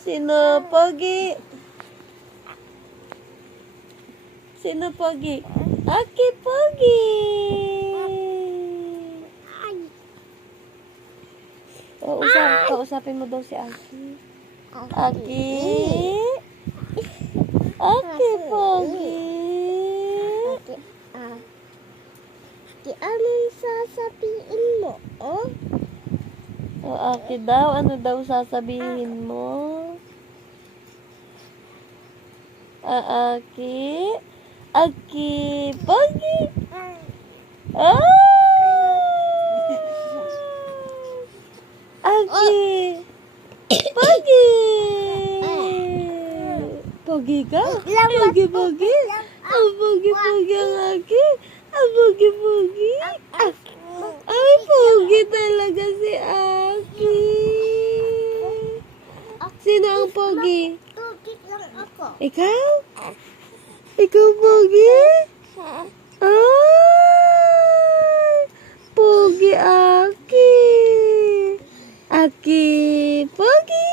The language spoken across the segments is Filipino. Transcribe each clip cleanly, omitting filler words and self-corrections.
Sino Pogi? Sino Pogi? Aki Pogi. Kausapin mo daw si Aki. Aki. Aki Pogi. Anong sasabihin mo? Aki daw. Ano daw sasabihin mo? Aki. Aki Pogi. Aki. Pogi. Pogi ka? Pogi, Pogi. Pogi, Pogi ang Aki. Pogi, Pogi. Ay, Pogi talaga si Aki. Sino ang Pogi? Tugit lang ako. Ikaw? Ikaw, Pogi? Pogi Aki. Aki Pogi.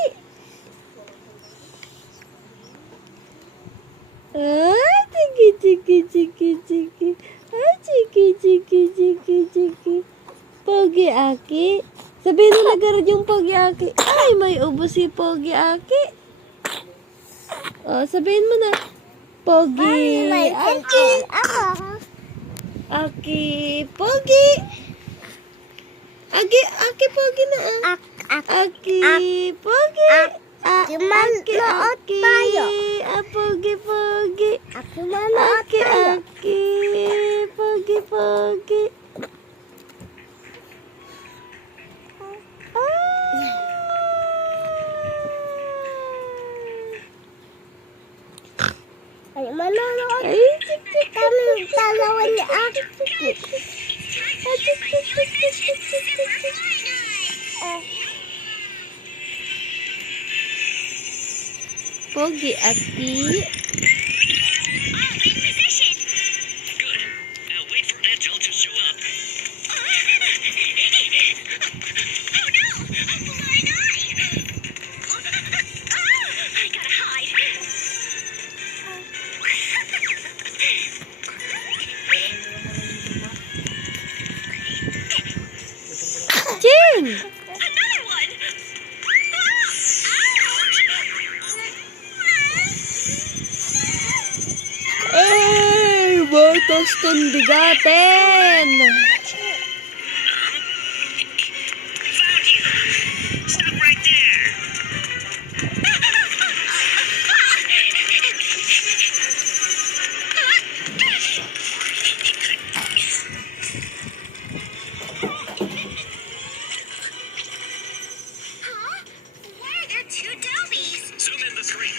Chiki, chiki, chiki. Chiki, chiki, chiki, chiki. Pogi Aki. Sabihin mo nagarad yung Pogi Aki. Ay, may ubo si Pogi Aki. Sabihin mo na. Pogi Aki. Aki Pogi. Aki Pogi na Aki Pogi. Aki tayo. Pogi Pogi. Ako manood tayo. Aki Pogi Pogi. Ay, manonood. Ay, Kami dalawa ni Aki. Pogi Aki. Good. Now wait for Angel to show up. Oh no! Will I die? I gotta hide. Jin! Another one! Botos tundigaten! Found you! Stop right there! Huh? Why are there two Dobies? Zoom in the screen.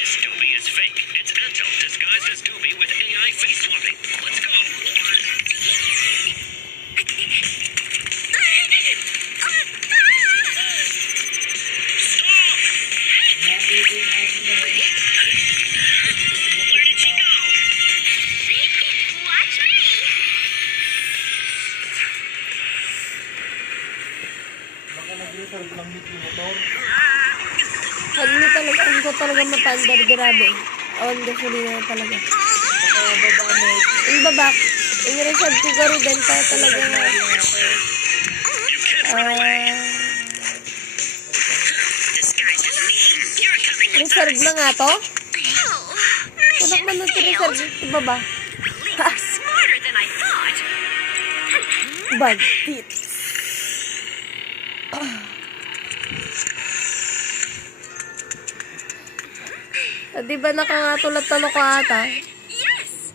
This Dobie is fake. It's Angel disguised as Dobie with AI face swapping. Let's go. Stop! Where did she go? Watch me. Hindi talaga, hindi ko talaga matandar, grabe. On gasolina na talaga. Yung babak, yung reserve ko garo din, kaya talaga nga. Disguised as me. You're coming with Reserve na nga to? Oh, Kunak man na si reserve sa baba. smarter than I thought. Bandit. Di ba nakangatulad-talo ko ata?